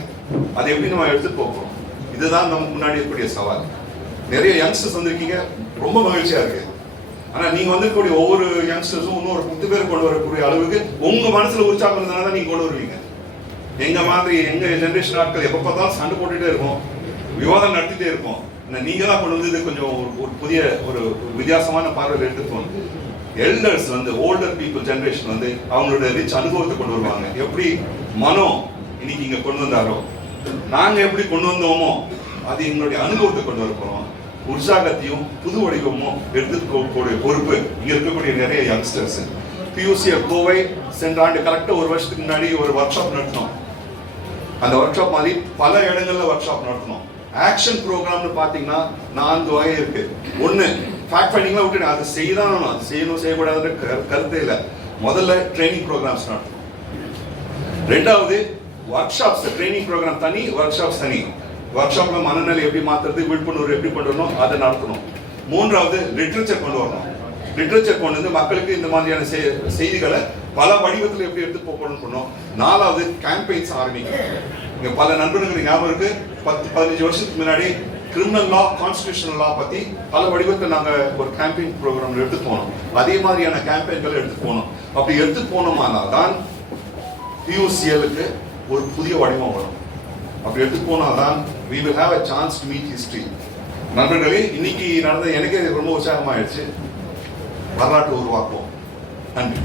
அதை எப்படி நம்ம எடுத்துட்டு போகிறோம் போறோம்? இதுதான் நமக்கு முன்னாடி இருக்கக்கூடிய சவால். நிறைய யங்ஸ்டர்ஸ் வந்திருக்கீங்க. ரொம்ப மகிழ்ச்சியா இருக்கு. ஆனா நீங்க வந்திருக்கக்கூடிய ஒவ்வொரு யங்ஸ்டர்ஸும் இன்னொரு பத்து பேர் கொண்டு வரக்கூடிய அளவுக்கு உங்க மனசுல உற்சாகம் இருந்ததுனால தான் நீங்க கொண்டு வருவீங்க. எங்க மாதிரி எங்க ஜெனரேஷன் ஆட்கள் எப்ப பார்த்தாலும் சண்டை போட்டுட்டே இருக்கும். விவாதம் நடத்திட்டே இருக்கும். ஆனா கொண்டு வந்து இது கொஞ்சம் ஒரு- ஒரு புதிய ஒரு வித்தியாசமான பார்வையில் தோணுது எல்டர்ஸ் வந்து ஓல்டர் பீப்புள் ஜென்ரேஷன் வந்து அவங்களோட ரிச் அனுபவத்தை கொண்டு வருவாங்க. எப்படி மனம் இன்னைக்கு இங்கே கொண்டு வந்தாரோ நாங்க எப்படி கொண்டு வந்தோமோ அது எங்களுடைய அனுபவத்தை கொண்டு வர உற்சாகத்தையும் புது வடிவமும் எடுத்துக்கக்கூடிய பொறுப்பு இங்கே இருக்கக்கூடிய நிறைய யங்ஸ்டர்ஸ் பியூசிஎல் கோவை சென்ற ஆண்டு கரெக்டாக ஒரு வருஷத்துக்கு முன்னாடி ஒரு ஒர்க் ஷாப் நடத்தினோம். அந்த ஒர்க் ஷாப் மாதிரி பல இடங்கள்ல ஒர்க் ஷாப் நடத்தினோம். ஆக்ஷன் ப்ரோக்ராம்னு பார்த்தீங்கன்னா நான்கு வகை இருக்கு. ஒன்று ஃபேக்ட் ஃபைண்டிங்லாம் விட்டு அதை செய்யதான் அது செய்யணும் செய்யக்கூடாதுன்ற கருத்து கருத்தே இல்லை. முதல்ல ட்ரைனிங் ப்ரோக்ராம்ஸ் நடத்தணும். ரெண்டாவது ஒர்க் ஷாப்ஸ் ட்ரைனிங் ப்ரோக்ராம் தனி ஒர்க் ஷாப்ஸ் தனி. ஒர்க் ஷாப்ல மனநிலை எப்படி மாத்துறது விழிப்புணர்வு எப்படி கொண்டு வரணும் அதை நடத்தணும். மூன்றாவது லிட்ரேச்சர் கொண்டு வரணும். லிட்ரேச்சர் கொண்டு வந்து மக்களுக்கு இந்த மாதிரியான செய்திகளை பல வடிவத்தில் எப்படி எடுத்து போகணும்னு பண்ணோம் நாலாவது கேம்பெயின்ஸ் ஆரம்பிக்கணும். இங்க பல நண்பர்களுக்கு ஞாபகம் இருக்கு. பத்து பதினஞ்சு வருஷத்துக்கு முன்னாடி கிரிமினல் லா கான்ஸ்டியூஷனல் லா பத்தி பல வடிவத்தில் நாங்க ஒரு கேம்பெயின் ப்ரோக்ராம் எடுத்து போனோம். அதே மாதிரியான கேம்பெயின்களை எடுத்து போனோம். அப்படி எடுத்து போனோமானால் தான் பியூசிஎலுக்கு ஒரு புதிய வடிவம் வரும். அப்படி எடுத்து போனால்தான் we will have a chance to meet history. நண்பர்களே இன்னைக்கு நடந்த எனக்கே ரொம்ப உற்சாகமாயிடுச்சு. வரலாற்று உருவாக்குவோம். நன்றி.